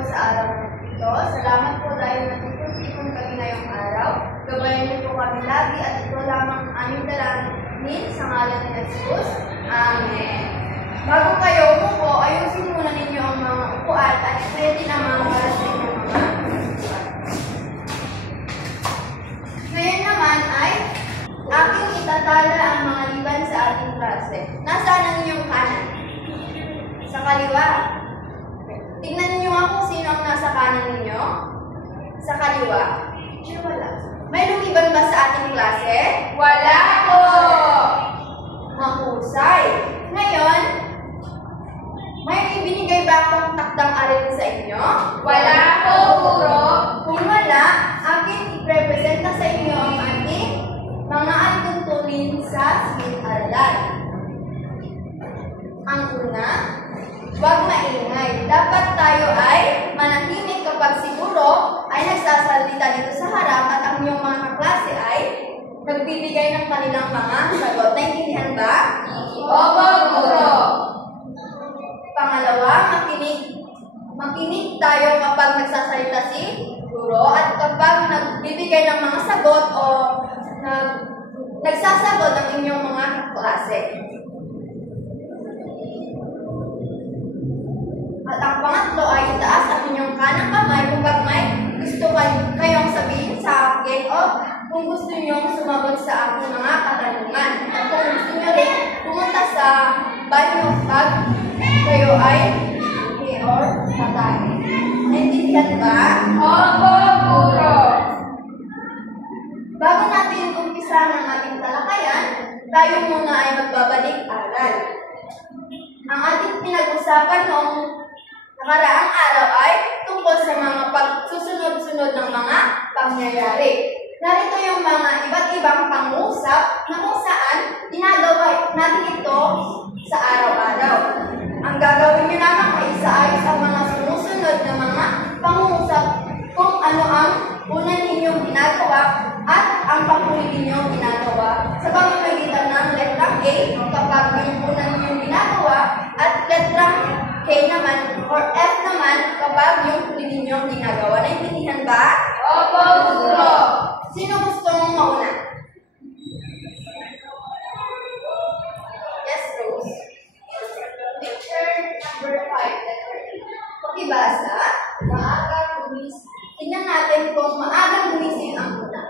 po sa araw ito. Salamat po dahil natutulungan kami ngayong araw. Gabayan niyo po kami lagi at ito lamang ang aming dalangin sa ngalan ni Jesus. Amen. Bago kayo umupo, ayusin muna ninyo ang mga upuan at ready na mga para sa inyong mga upuan. Ngayon naman ay aking itatala ang mga liban sa ating klase. Nasaan ang inyong kanan? Sa kaliwa. Tingnan niyo nga kung sino ang nasa kanan ninyo. Sa kaliwa. Wala. May lumiban ba sa ating klase? Wala po! Mahusay. Ngayon, may ibinigay ba akong takdang aralin sa inyo? Wala po, Guro. Kung wala, akin iprepresenta sa inyo ang ating mga tuntunin sa silid-aralan. Ang una, huwag maingay. Dapat tayo ay manahimik kapag siguro ay nagsasalita dito sa harap at ang iyong mga kaklase ay nagbibigay ng kanilang mga sagot. Naintindihan ba? Opo, Guro. Pangalawa, makinig tayo kapag nagsasalita si Guro at kapag nagbibigay ng mga sagot o nagsasagot ang inyong mga kaklase. At ang pangatlo ay itaas ang inyong kanang kamay kung may gusto kayong sabihin sa akin o kung gusto nyo sumagot sa aking mga katanungan. At kung gusto nyo rin pumunta sa banyo pag kayo ay or tatay. Naintindihan ba? Opo, Guro. Bago natin umpisa ng ating talakayan, tayo muna ay magbabalik-aral. Ang ating pinag-usapan noong nakaraang araw ay tungkol sa mga pagsusunod-sunod ng mga pangyayari. Narito yung mga iba't ibang pangusap na kung saan ginagawa natin ito sa araw-araw. Ang gagawin niyo naman ay isaayos ang mga sumusunod na mga pangusap kung ano ang una ninyong ginagawa at ang panghuli ninyong ginagawa sa pamamagitan ng letrang A kapag yung una ninyong ginagawa at letrang K naman or F naman kapag yung huli ninyong ginagawa. Naintindihan ba? Opo, Guro. Sino gustong mauna? Yes, Rose. Picture number 5, letter A. Pakibasa, maagang gumising. Tingnan natin kung maagang gumising ang una.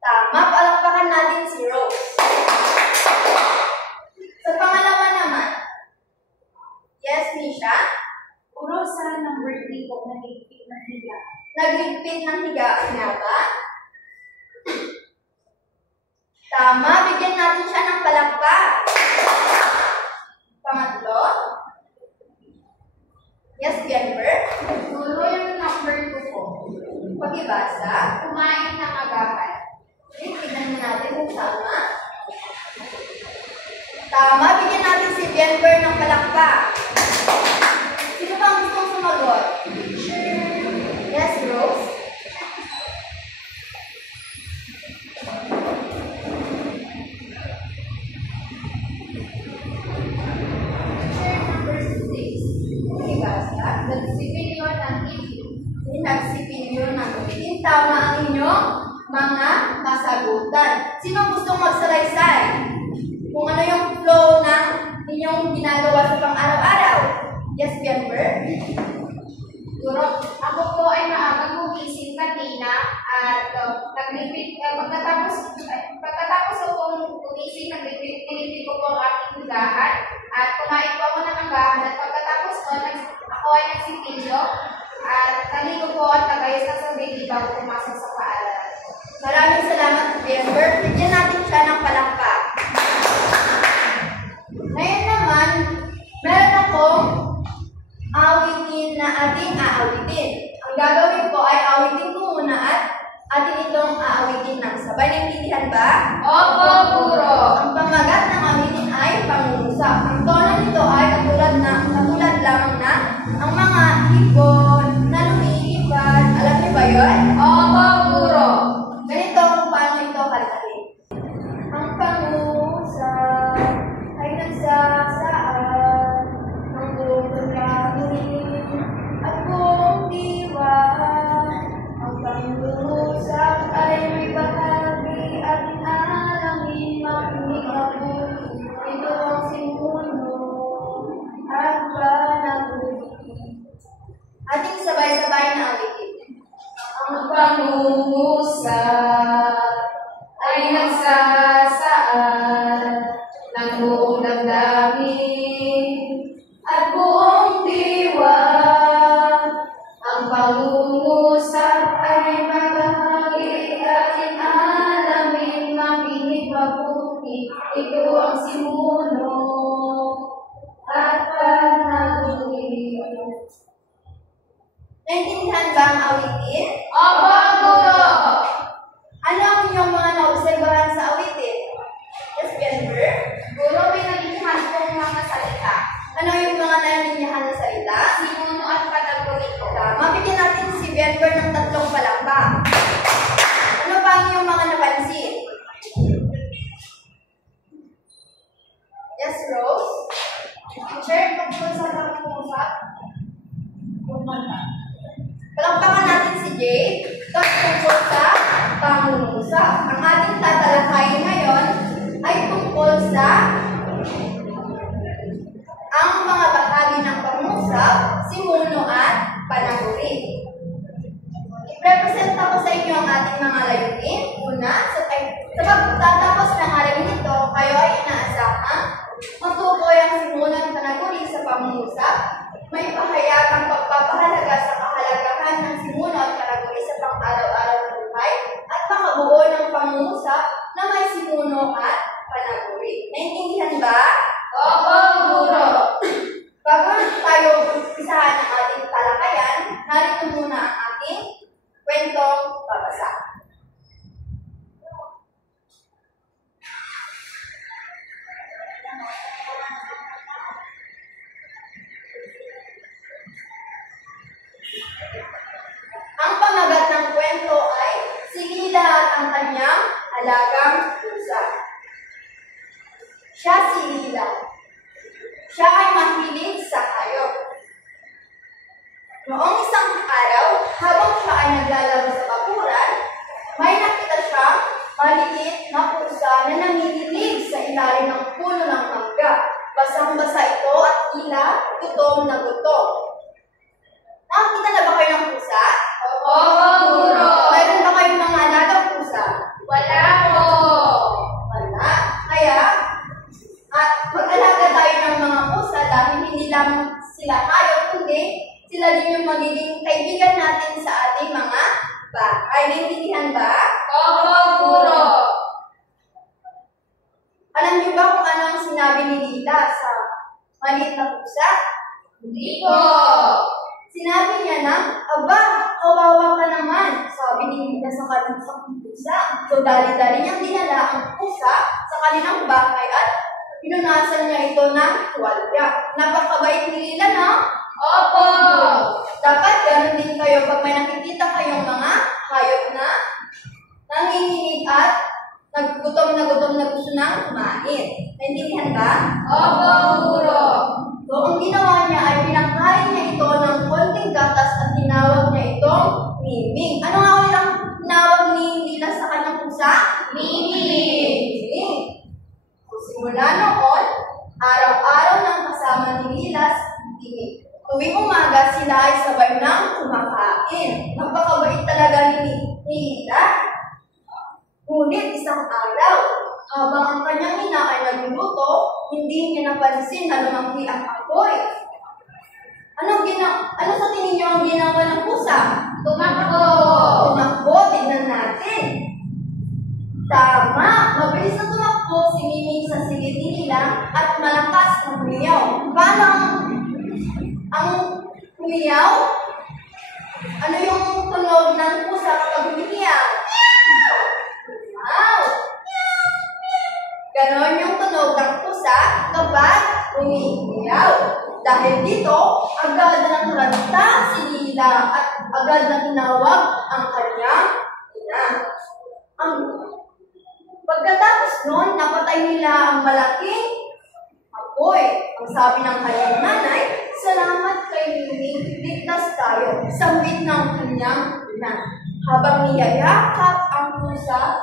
Tama, palakpakan natin si Rose. Sa pangalawa naman. Yes, Misha? Puro sa number 3 po, nagigpit ng higa. Nagligpit ng higaan nga ba? Tama, bigyan natin siya ng palakpak. Pangatlo. Yes, Jennifer? Puro yung number 2 po. Pakibasa. Kumain ng agahan. Okay, tignan na natin kung tama. Tama, bigyan natin si Jennifer ng palakpak. Sino pang gustong sumagot? Yes, Rose? Number 6. Pakibasa. Nagsipilyo ng isip. Nagsipilyo ng itin. Tama ang inyong mga kasagutan. Sino gustong magsalaysay? Kung ano yung flow ng inyong ginagawa sa pang-araw-araw? Yes, Jennifer? Guro, ako po ay maagang gumising kanina at pagkatapos ko pong gumising, nilipid ko po ang aking higaan at kumain po ako ng agahan at pagkatapos ko, ako ay nagsipilyo at naligo po at nagayos na sa baby bago pumasok sa paaralan. Maraming salamat, Jennifer. Bigyan natin siya ng palakpak. Ngayon naman, meron akong awitin na ating aawitin. Ang gagawin ko ay awitin ko muna at atin itong aawitin ng sabay. Naintindihan ba? Opo, Guro. Ang pamagat ng awitin ay pangungusap. Ang tono nito ay katulad lamang na ang mga ibon na lumilipad. Alam niyo ba yun? Opo, Guro. Ganito kung paano ito kalitahin. Ang pangusap ay nagsasaan ng pangungusap ay nagsasaad ng buong damdamin at buong diwa. Ang pangungusap ay mabahagi ating alamin, makinig mabuti, ito ang simuno at panaguri. Naintindihan ba ang awitin? Opo, Guro! Ano ang inyong mga naobserbahan sa awitin? Yes, Bianber? Guro, may nalinyahan pong mga salita. Ano yung mga nalinyahan na salita? Simuno at panaguri ko. Mabigyan natin si Bianber ng 3 palakpak. Ano pa ang inyong mga napansin? Yes, Rose? Teacher, tungkol sa pangungusap? Palakpakan natin si Jade. Tungkol sa pangungusap. Ang ating tatalakayin ngayon ay tungkol sa ang mga bahagi ng pangungusap, simuno at panaguri. I-represent ako sa inyo ang ating mga layunin. Una, sa pagtatapos ng araling ito, kayo ay inaasahang matukoy ang simuno at panaguri sa pangungusap. May pahayag ang pagpapahalaga sa kahalagahan ng simuno at panaguri sa pang-araw-araw na buhay at makabuo ng pangungusap na may simuno at panaguri. Naintindihan ba? Opo, Guro! Bago tayo umpisahan ang ating talakayan, narito muna ang ating kwentong babasa. Ang pamagat ng kwento ay si Lila at ang kanyang alagang pusa. Siya si Lila. Siya ay mahilig sa hayop. Noong isang araw, habang siya ay naglalaro sa bakuran, may nakita siyang maliit na pusa na nanginginig sa ilalim ng puno ng mangga. Basang-basa ito at tila gutom na gutom. Nakakita na ba kayo ng pusa? Opo, Guro! Mayroon ba kayong mga alagang pusa? Wala po! Wala. Kaya, at mag-alaga tayo ng mga pusa dahil hindi lang sila hayop, kundi sila din yung magiging kaibigan natin sa ating mga bahay. Naintindihan ba? Opo, Guro! Alam niyo ba kung ano ang sinabi ni Lila sa maliit na pusa? Hindi po! Sinabi niya na, aba, kawawa ka naman, sabi ni Lila sa kanilang pusa. So, dali-dali niyang dinala ang pusa sa kanilang bahay at pinunasan niya ito ng tuwalya. Napakabait ni Lila, no? Opo! Dapat ganun din kayo pag may nakikita kayong mga hayop na nanginginig at gutom na gusto nang kumain. Naintindihan ba? Opo, Guro! So, ang ginawa niya ay pinakain niya ito ng konting gatas at tinawag niya itong Miming. Ano nga ulit ang tinawag ni Lila sa kanyang pusa? Miming! Miming. So, simula noon, araw-araw nang kasama ni Lila si Miming. Tuwing umaga, sila ay sabay nang kumakain. Napakabait talaga ni Lila. Ngunit isang araw, habang ang kanyang ina ay nagluluto, hindi niya napansin na lumaki ang apoy. Ano sa tingin niyo ang ginawa ng pusa? Tumakbo! Tumakbo, tignan natin. Tama, mabilis na tumakbo si Miming sa silid ni Lila at malakas na humiyaw. Paano ang humiyaw? Ano yung tunog ng pusa kapag humiyaw? Wow! Ganon yung tunog ng pusa kapag humihiyaw. Dahil dito, agad na nakaranta si Lila at agad na tinawag ang kanyang ina. Pagkatapos nun, napatay nila ang malaking apoy. Ang sabi ng kanyang nanay, salamat kay Miming, ligtas tayo. Sambit ng kanyang ina. Habang niyayakap ang pusa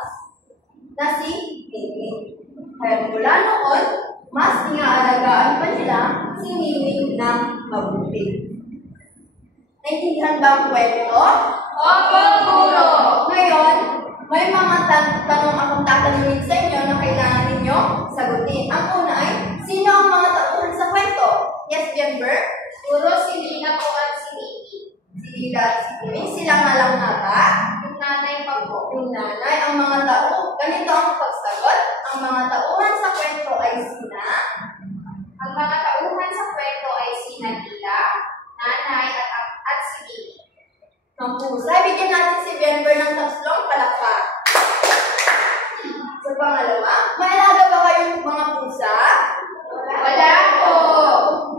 na si Miming. Kaya mula noon, mas inaalagaan pa nila si Miming ng mabuti. Naintindihan ba ang kwento? Opo, guro. Ngayon, may mga tanong akong tatanungin sa inyo na kailangan ninyo sagutin. Ang una ay, sino ang mga tauhan sa kwento? Yes, Jennifer? Guro, si Lina po at si Nikki. Si Lila at si Kimi. Sila nga lang nga ba? Yung nanay pa po. Yung nanay, ang mga tao. Ganito ang pagsagot. Ang mga tauhan sa kwento ay sina? Ang mga tauhan sa kwento ay sina Lila, nanay at si Nikki. Ang pusa. Bigyan natin si Jennifer ng tatlong palakpak. Sa pangalawa, may alaga ba kayong mga pusa? Wala po.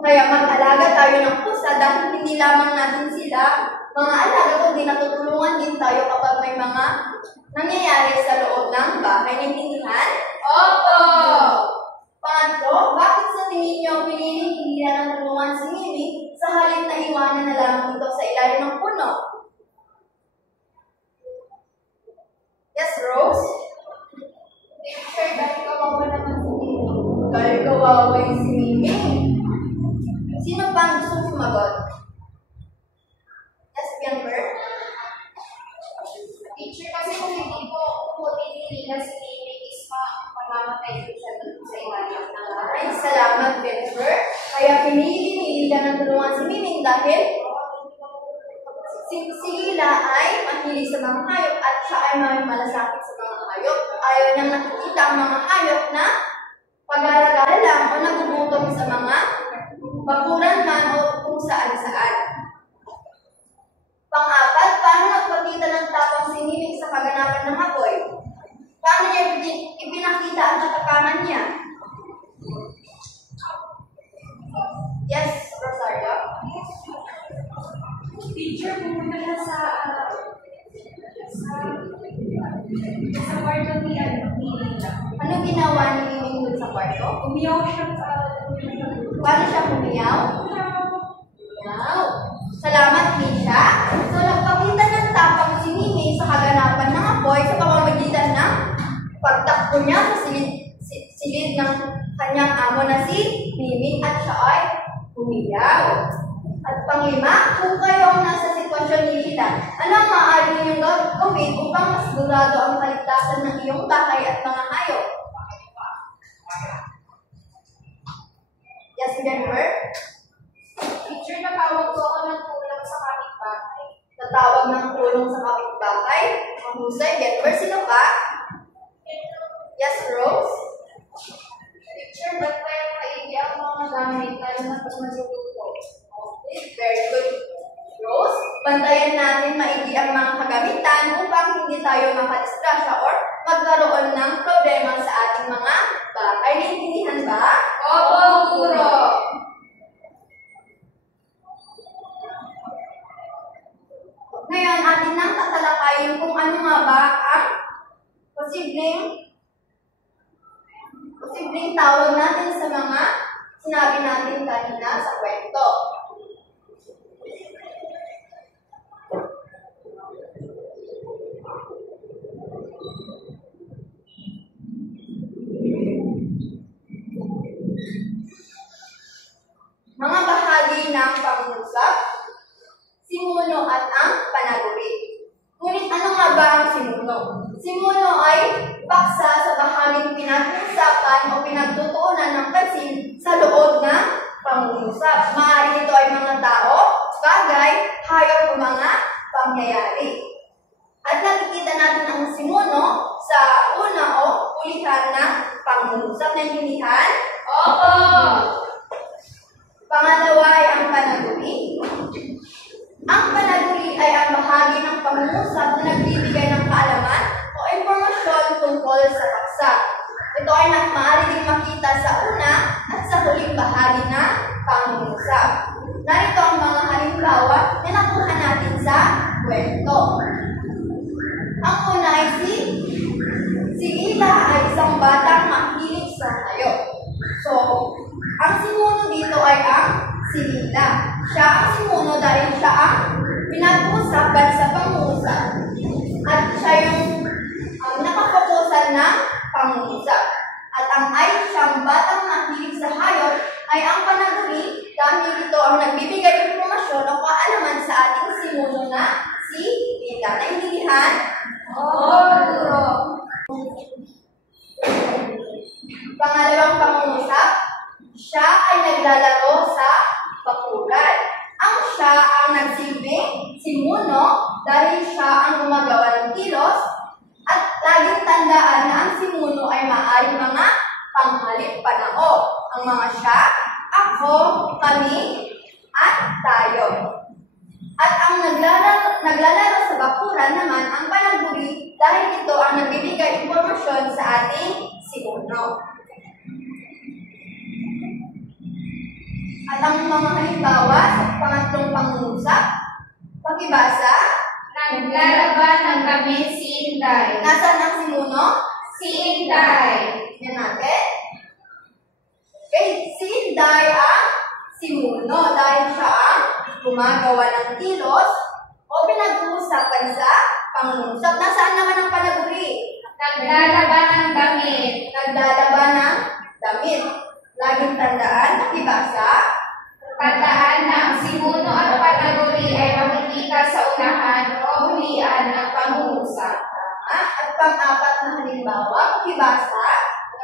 Kaya mag-alaga tayo ng pusa dahil hindi lamang natin sila mga alaga, kundi natutulungan din tayo kapag may mga nangyayari sa loob ng bahay. Naintindihan? Opo. Pangatlo, bakit sa tingin niyo piniling hindi na ng tulungan si Mimi sa halip na iwanan na lamang ito sa ilalim ng puno? Yes, Rose? Teacher, dahil kawawa naman si Nikki. Dahil kawawa yung si Mimi. Sino pa ang gusto sumagot? Yes, Jennifer? Teacher, kasi kung hindi po pinili si Nikki is mamamatay po siya dun sa ilalim ng bahay. Ay, salamat, Jennifer. Kaya pinili ni Lila na tulungan si Miming dahil si Lila ay mahilig sa mga hayop at siya ay may malasakit sa mga hayop. Ayaw niyang nakikita ang mga hayop na pag-alagala lang o nagugutom sa mga bakuran man o kung saan-saan. Pang-apat, paano nagpakita ng tapang si Miming sa kaganapan ng apoy? Paano niya ipinakita ang katakanan niya? Yes, Rosario? Teacher, pumunta na sa kwarto ni Lila. Anong ginawa ni Miming dun sa kwarto? Umiyaw siya sa Paano siya pumiyaw? Wow! Salamat, Misha. So, nagpakita ng tapang si Miming sa kaganapan ng apoy sa pamamagitan ng pagtakbo niya sa silid ng kanyang amo na si Miming at siya ay umiyaw. At panglima, kung kayo ang nasa sitwasyon ni Lila, ano ang maaari ninyong gawin upang mas sigurado ang kaligtasan ng iyong bahay at mga hayop? Yes, Jennifer? Teacher, natawag po ako ng tulong sa kapitbahay. Tatawag ng tulong sa kapitbahay? Mahusay, Jennifer, sino ka? Yes, Rose? Teacher, ba't kaya maigi ang mga gamit lalo na pag magluluto? Okay, very good. Rose, bantayan natin maigi ang mga kagamitan upang hindi tayo makadistrasya or magkaroon ng problema sa ating mga bahay. Naintindihan ba? Opo, guro. Ngayon, atin nang tatalakayin kung ano nga ba ang posibleng tawag natin sa mga sinabi natin kanina sa kwento. Mga bahagi ng pangungusap, simuno at ang panaguri. Ngunit ano nga ba ang simuno? Simuno ay paksa sa bahaging pinag-uusapan o pinagtutuunan ng pansin sa loob ng pangungusap. Maaari ito ay mga tao, bagay, hayop o mga pangyayari. At nakikita natin ang simuno sa una o ulihan ng pangungusap. Naintindihan? Opo. Pangalawa ay ang panaguri. Ang panaguri ay ang bahagi ng pangungusap na nagbibigay ng kaalaman o impormasyon tungkol sa paksa. Ito ay maaari din makita sa una at sa huling bahagi ng pangungusap. Narito ang mga halimbawa na nakuha natin sa kwento. Ang una ay si Lila ay isang batang mahilig sa hayop. So, ang simuno dito ay ang si Lila. Siya ang simuno dahil siya ang pinag-uusapan sa pangungusap. At siya yung nakapokusan ng pangungusap. At ang ay siyang batang mahilig sa hayop ay ang panaguri dahil ito ang nagbibigay impormasyon o kaalaman sa ating simuno na si magpapakita. Naiintindihan? Oo, guro. Pangalawang pangungusap, siya ay naglalaro sa bakuran. Ang siya ang nagsilbing simuno dahil siya ang gumagawa ng kilos at laging tandaan na ang simuno ay maaaring mga panghalip panao. Ang mga siya, ako, kami, at tayo. At ang naglalaro sa bakuran naman ang panaguri dahil ito ang nagbibigay impormasyon sa ating simuno. At ang mga halimbawa sa pangatlong pangungusap, pakibasa, Naglalaban ng kami si Inday. nasaan ang simuno? Si Inday. Yan natin. Okay, si Inday ang simuno dahil siya ang gumagawa ng kilos o pinag-uusapan sa pangungusap. Nasaan naman ang panaguri? Naglalaban ng damit. Naglalaban ng damit. Laging tandaan, pakibasa, Tandaan na ang simuno at panaguri ay makikita sa unahan o hulian ng pangungusap. at pang-apat na halimbawa, pakibasa,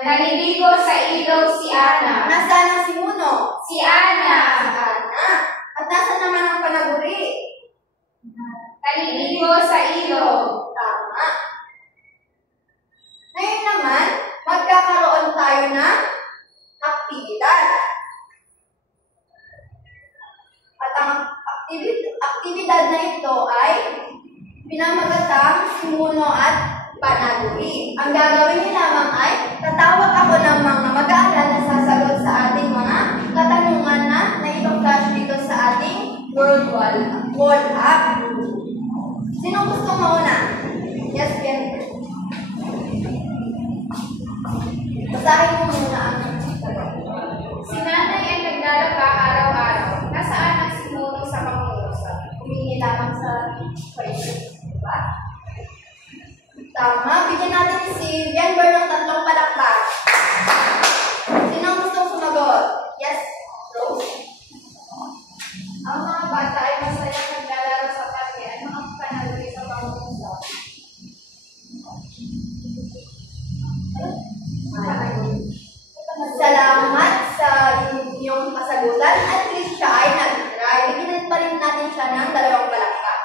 Naliligo sa ilog si Ana. nasaan ang simuno? Si Ana. Ana. At nasaan naman ang panaguri? Naliligo sa ilog. Tama. Ngayon naman, magkakaroon tayo ng aktibidad. At ang aktibidad na ito ay pinamagatang simuno at panaguri. Ang gagawin niyo lamang ay tatawag ako ng mga mag-aaral na sasagot sa ating mga katanungan na naipag-flash dito sa ating World Wall App. Sino gusto mauna? Yes, Bianca. Basahin mo muna ang sagot. Si nanay ay naglalaba araw-araw. Nasaan ang simuno sa pangungusap? Humingi lamang sa question. Diba? Tama. Bigyan natin si Bianca ng 3 palakpak. Sino ang gustong sumagot? Yes, Rose. Ang mga bata ay masaya naglalaro sa parke. Ano ang panaguri sa pangungusap? Salamat sa inyong kasagutan at least siya ay nag-try. Bigyan pa rin natin siya ng 2 palakpak.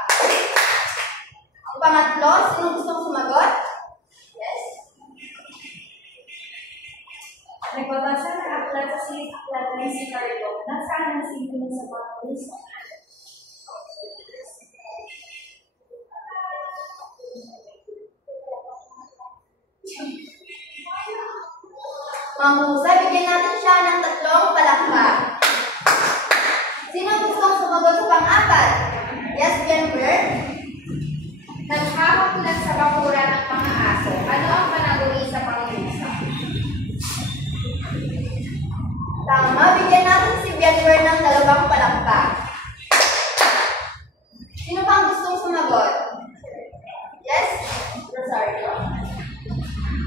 Ang pangatlo, sino gustong sumagot? Yes. Nagbabasa ng aklat sa aklat ni si Carlo. Nasaan ang simuno sa pangungusap? Mangusay, bigyan natin siya ng 3 palakpak. Sino gustong sumagot sa pang-apat? Yes, Bianca. Naghahaplas sa bakuran ng mga aso. Ano ang panaguri sa pangungusap? Tama, bigyan natin si Bianca ng 2 palakpak. Sino pang gustong sumagot? Yes, Rosario.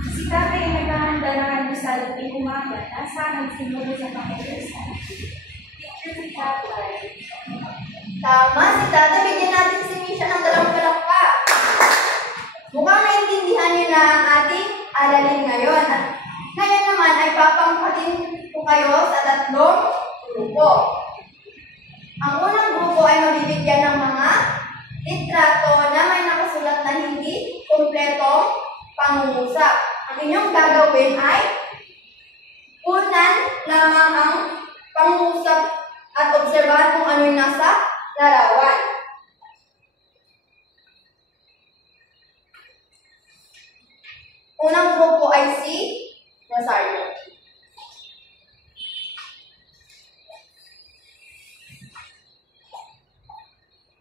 Si tatay ay naghahanda ng almusal tuwing umaga. Nasaan ang simuno sa pangungusap? Picture si tatay. Tama, si Tata, bigyan natin si Misha ng 2 palakpak. Mukhang naintindihan niyo na ang ating aralin ngayon. At ngayon naman ay papangpatin ko kayo sa 3 grupo. Ang unang grupo ay mabibigyan ng mga litrato na may nakasulat na hindi kumpletong pangungusap. Ang inyong gagawin ay unan lamang ang pangungusap at obserbahan kung ano yung nasa larawan. Unang grupo ay si Rosario.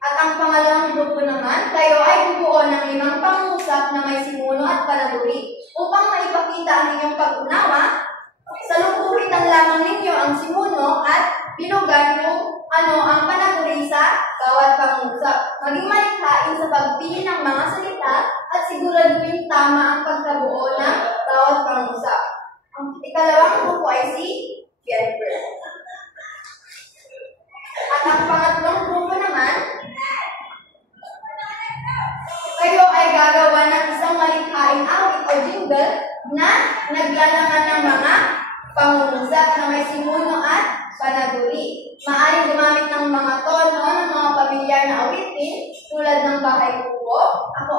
At ang pangalawang grupo naman, kayo ay bubuo ng 5 pangungusap na may simuno at panaguri upang maipakita ang inyong pag-unawa. Salukuhitan lamang ninyo ang simuno at bilugan kung ano ang panaguri sa bawat pangungusap. Maging malikhain sa pagpili ng mga salita at siguraduhin tama ang pagkabuo ng bawat pangungusap. Ang ikalawang grupo ay si Bianca. At ang pangatlong grupo naman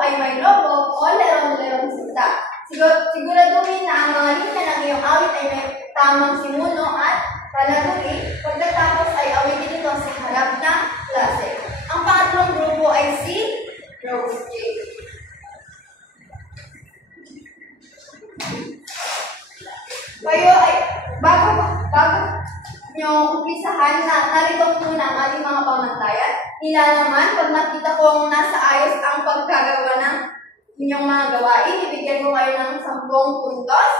ay may logo o lerong-lerong salita. Siguraduhin na ang mga linya ng iyong awit ay may tamang simuno at panaguri. Pagkatapos ay awitin ito sa harap ng klase. Ang pangatlong grupo ay si Rose J. Kayo ay bago nyo umpisahan na narito muna ang ating mga pamantayan. Nilalaman, pag nakita kong nasa ayos ang pagkagawa ng inyong mga gawain, ibigyan ko kayo ng 10 puntos.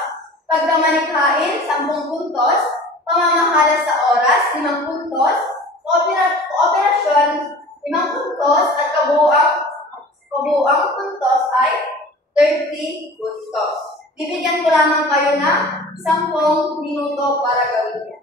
Pagkamalikhain, 10 puntos. Pamamahala sa oras, 5 puntos. Kooperasyon, 5 puntos. At kabuuang puntos ay 30 puntos. Bibigyan ko lamang kayo ng 10 minuto para gawin yan.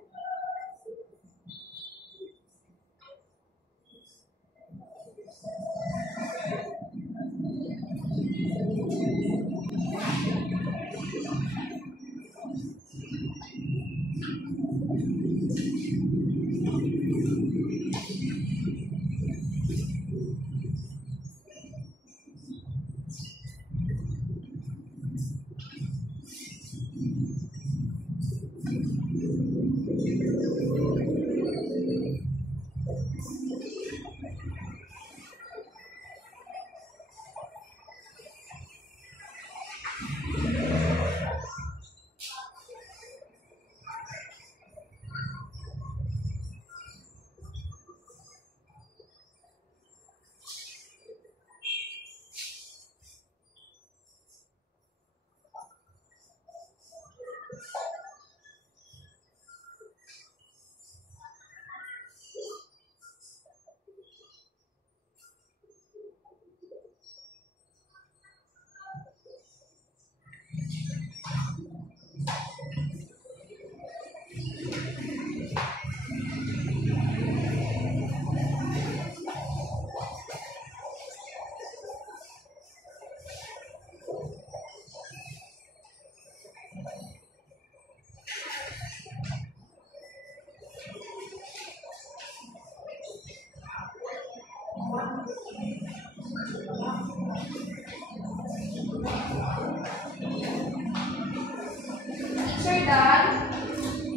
Teacher Dan,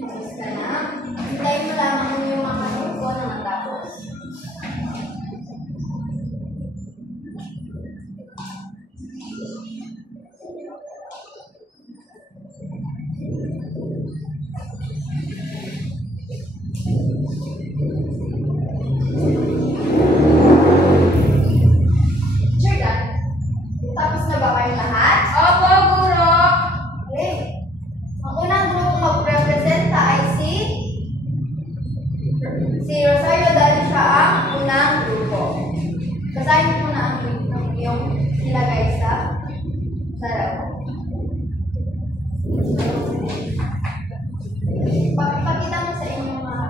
Basta na. Hintayin mo lamang yung mga grupo na matapos. Teacher Dan. Tapos na ba kayong lahat? Opo, guro. Okay. Ang unang grupo magprepresenta ay si Rosario dahil siya ang unang grupo. Basahin mo muna ang iyong nilagay sa laro. Pakita mo sa inyong mga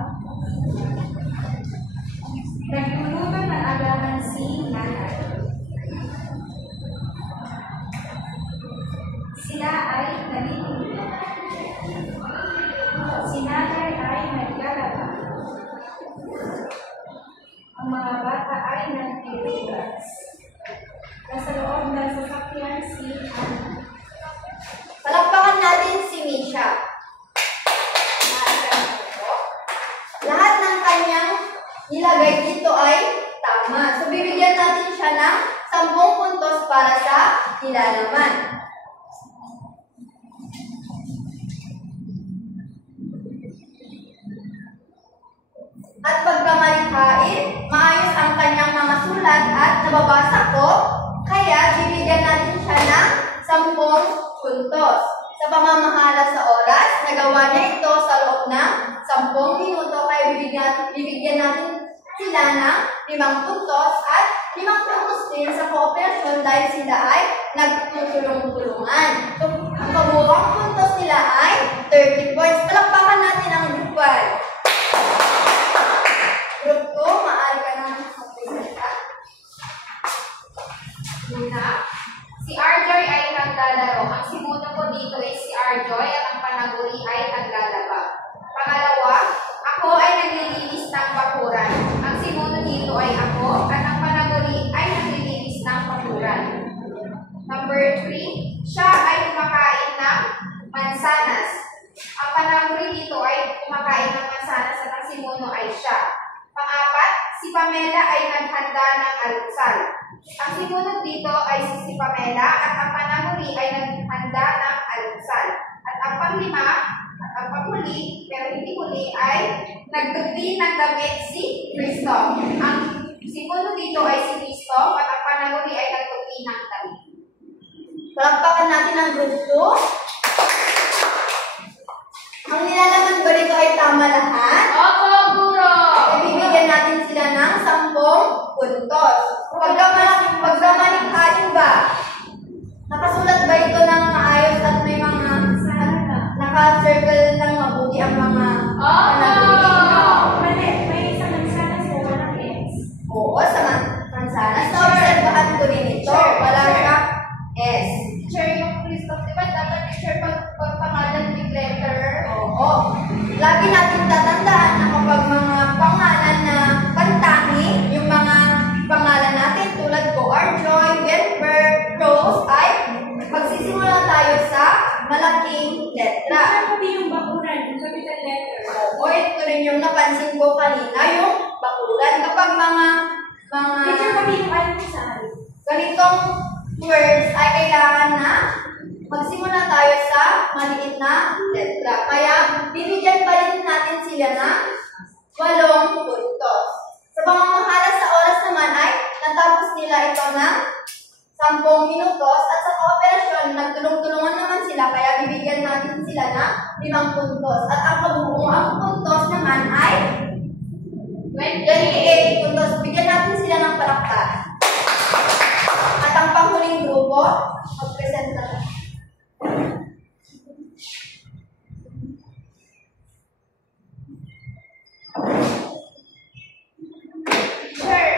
Nagluluto ng agahan si nanay. Sila ay naliligo. Si nanay ay naglalaba. Ang mga bata ay nagtitigas. Nasa loob ng sasakyan si Ana. palakpakan natin si Misha. Lahat ng kanyang nilagay dito ay tama. So, bibigyan natin siya ng 10 puntos para sa nilalaman. At pagkamalikhain, maayos ang kanyang mga sulat at nababasa ko, kaya bibigyan natin siya ng 10 puntos. Sa pamamahala sa oras, nagawa niya ito sa loob ng 10 minuto, kaya bibigyan natin sila ng 5 puntos at 5 puntos din sa kooperasyon dahil sila ay nagtutulong-tulungan. So, ang kabuuang puntos nila ay 30 points. Palakpakan natin ang group 1. Group 2, maaari ka naman magpapalita. Una, si Arjoy ay naglalaro. Ang simuno ko dito ay si Arjoy at ang panaguri ay naglalaba. Pangalawa, ako ay naglilinis ng bakuran. Ang simuno dito ay ako at ang panaguri ay naglilinis ng bakuran. simuno ay siya. Pang-apat, si Pamela ay naghanda ng almusal. Ang simunod dito ay si Pamela at ang panahuli ay naghanda ng almusal. At ang panglima, at ang panghuli, pero hindi huli, ay nagtupi ng damit si Kristo. Ang simunod dito ay si Kristo at ang panahuli ay nagtupi ng damit. Palakpakan natin ang group 2. Ang nilalaman ba rito ay tama lahat? Opo, guro! Ibibigyan natin sila ng 10 puntos. Pagkamalikhain ba? Nakasulat ba ito ng maayos at may mga naka-circle ng mabuti ang mga panaguli? Mali, may isang mansanas o walang X. Oo, sa mansanas. Naobserbahan ko din ito. Wala siyang S. Teacher, yung Kristo, di ba dapat teacher pagpangalan big letter? Oo. Lagi natin tatandaan na kapag mga pangalan na pantangi, yung mga pangalan natin tulad ko, Arjoy, Jennifer, Rose, ay magsisimula tayo sa malaking letra. Teacher, pati yung bakuran, yung capital letter. Oo, ito rin yung napansin ko kanina, yung bakulan. Kapag Teacher, pati yung almusal. ganitong words ay kailangan na magsimula tayo sa maliit na letra. Kaya, bibigyan pa rin natin sila ng 8 puntos. Sa pamamahala sa oras naman ay natapos nila ito ng 10 minutos at sa kooperasyon, nagtulong-tulungan naman sila kaya bibigyan natin sila ng 5 puntos. At ang kabuuang puntos naman ay 28 puntos. Bigyan natin sila ng palakpak. At ang panghuling grupo, mag-present na. Teacher,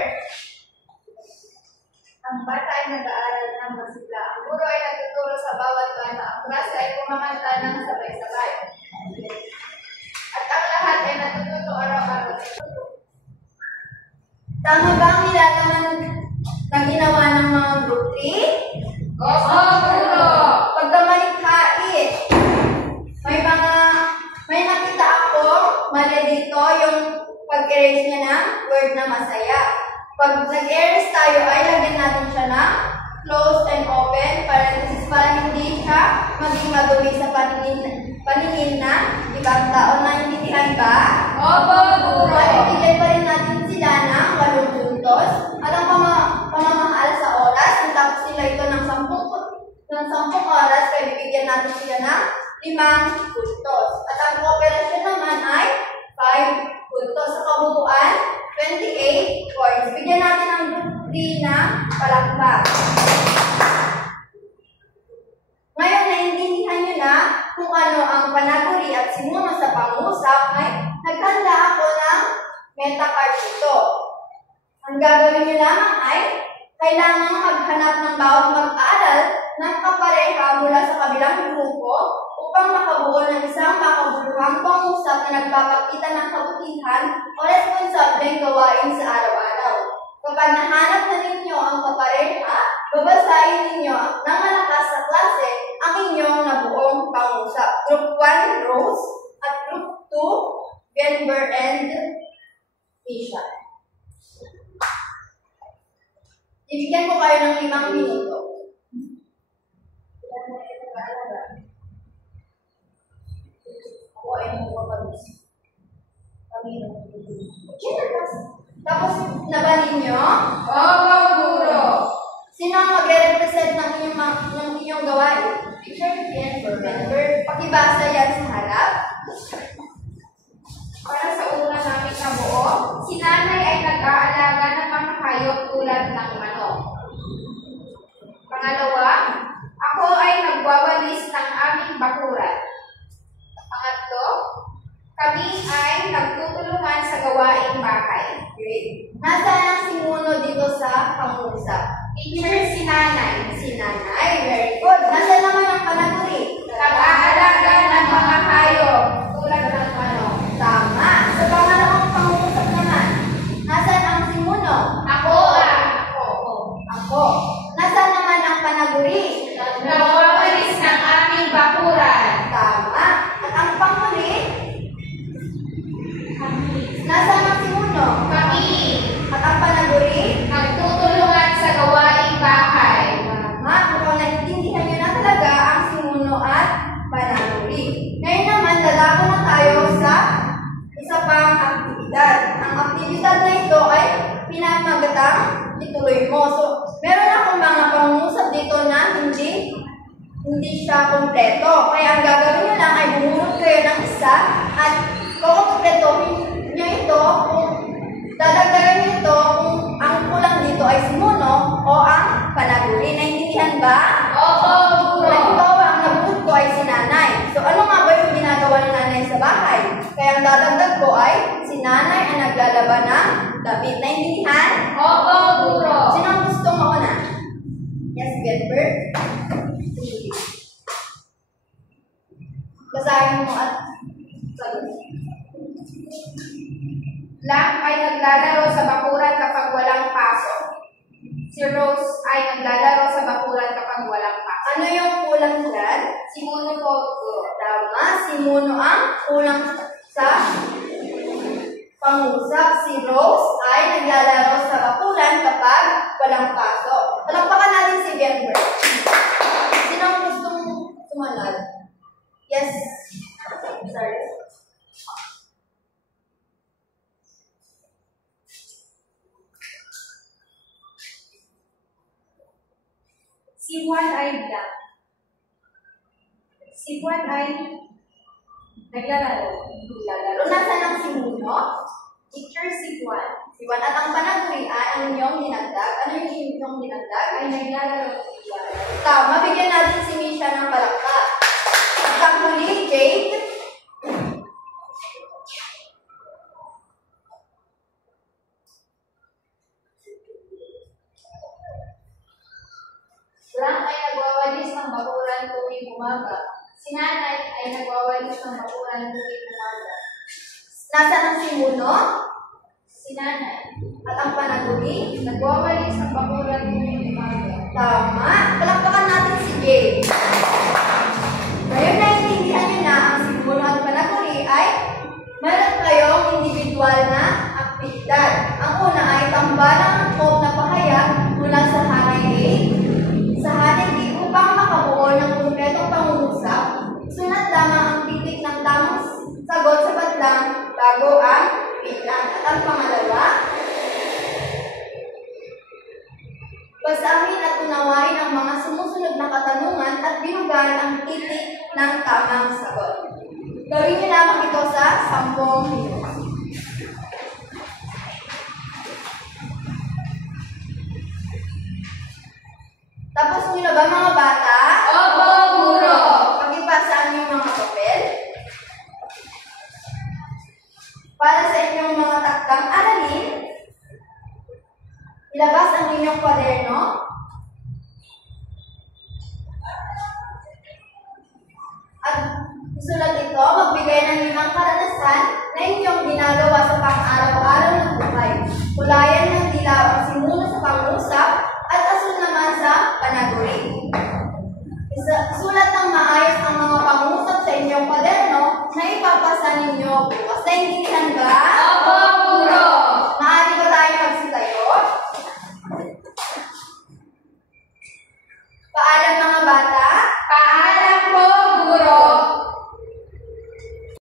Ang bata ay nag-aaral ng masigla. Ang guro ay nagtuturo sa bawat bata. Ang klase ay kumamanta ng sabay-sabay. At ang lahat ay natututo araw-araw. Tama ba ang nilalaman na ginawa ng mga group 3? opo, guro! Pagkamalikhain, may nakita ako, mali dito yung pag-erase niya ng word na masaya. Pag nag-erase tayo ay lagyan natin siya ng close and open parenthesis para hindi siya maging madumi sa paningin na ibang tao. Naintindihan ba? Opo, guro! Ibigyan pa rin natin sila ng 8 puntos at ang pamamahal sa oras, natapos nila ito ng 10 oras, kaya bibigyan natin sila ng 5 puntos. At ang kooperasyon naman ay 5 puntos. Sa kabuuan, 28 points. Bigyan natin ang group 3 na palakpak. Ngayon, naiintindihan nyo na kung ano ang panaguri at simuno sa pangusap, ay naghanda ako ng metacard ito. Ang gagawin nyo lamang ay kailangan maghanap ng bawat mag-aaral ng kapareha mula sa kabilang grupo upang makabuo ng isang makabuluhang pangusap na nagpapakita ng kabutihan o responsableng gawain sa araw-araw. Kapag nahanap na ninyo ang kapareha, babasahin ninyo ng malakas sa klase ang inyong nabuong pangusap. Group 1, Rose, at Group 2, Denver and Misha. Ibigyan ko kayo ng 5 minuto. Ako ay magpapalis. Tapos, nabalin nyo? Opo, guro! Sino ang magre-represent ng inyong gawain? Teacher Denver. Pakibasa yan sa harap. Para sa una namin nabuo, si nanay ay nag-aalaga ng mga hayop tulad ng manok. Pangalawa, ako ay nagwawalis ng aming bakuran. Pangatlo, kami ay nagtutulungan sa gawaing bahay. Great. Nasaan ang simuno dito sa pangusap? Teacher, si nanay. Si nanay. Very good. Nasaan naman ang panaguri? Nag-aalaga ng mga hayop tulad ng manok. Tama. Sa pangalawang pangusap naman, nasaan ang simuno? Ako. Ako. Nasaan naman ang panaguri? Nagwawalis ng aming bakuran. Tama. At ang panghuli? Kami. Nasaan ang simuno? Kami, At ang panaguri? nagtutulungan sa gawaing bahay. Tama, mukhang naiintindihan niyo na talaga ang simuno at panaguri. Ngayon naman, dadako na tayo sa isa pang aktibidad. Ang aktibidad na ito ay pinamagatang ituloy mo. So, meron akong mga pangungusap dito na hindi siya kompleto. Kaya ang gagawin nyo lang ay bumunot kayo ng isa at kukumpletuhin nyo ito kung dadagdagan nyo ito kung ang kulang dito ay simuno o ang panaguri. Naintindihan ba? Oo, guro. Halimbawa, ang nabukod ko ay si nanay. So, ano nga ba yung ginagawa ni nanay sa bahay? Kaya ang dadagdag ko ay si nanay ang naglalaban ng damit. Naintindihan? Oo, guro. Sino ang gusto mauna? Yes, Gilbert. Basahin mo at sagot. Lang ay naglalaro sa bakuran kapag walang pasok. Si Rose ay naglalaro sa bakuran kapag walang pasok. Ano yung kulang dyan? Simuno po, guro. Tama, si Muno ang kulang sa pangusap. Si Rose ay naglalaro sa bakuran kapag walang pasok. Palakpakan natin si Gilbert. Sino ang gustong sumunod? Yes. Sorry. Si Juan ay blank. Si Juan ay naglalaro. Naglalaro. Nasaan ang si Muno? Teacher si Juan Si Juan. At ang panaguri ay ang inyong dinagdag. Ano yung inyong dinagdag? ay naglalaro. Tama, bigyan natin si Misha ng palakpak. At ang huli, Jade. Lang ay nagwawalis ng bakuran tuwing umaga. Si nanay ay nagwawalis ng bakuran tuwing umaga. Nasaan ang si Muno? Si nanay At ang panaguri? nagwawalis ng bakuran tuwing umaga. Tama. Palakpakan natin si Jade. Ngayon naiintindihan niyo na ang simuno at panaguri ay meron kayong individual na aktibidad. Ang una ay tambalang ang coat na pahayag mula sa hanay A sa hanay B upang makabuo ng kumpletong pangungusap. Sunat lamang ang titik ng tamang sagot sa batlang bago ang bilang. At ang pangalawa, basahin at unawain ang mga sumusunod na katanungan at binugahan ang titik ng tamang sagot. Gawin niyo lamang ito sa 10 minuto. Tapos niyo na ba mga bata? Opo, guro. Pag-ipasaan niyo mga papel. Para sa inyong mga takdang aralin, ilabas ang inyong kwaderno. At isulat ito, magbigay ng 5 karanasan na inyong ginagawa sa pang-araw-araw ng buhay. Kulayan ng dilaw ang simuno sa pangusap at asul naman sa panaguri. Isulat ng maayos ang mga pangusap sa inyong kwaderno na ipapasa ninyo bukas. Naintindihan ba?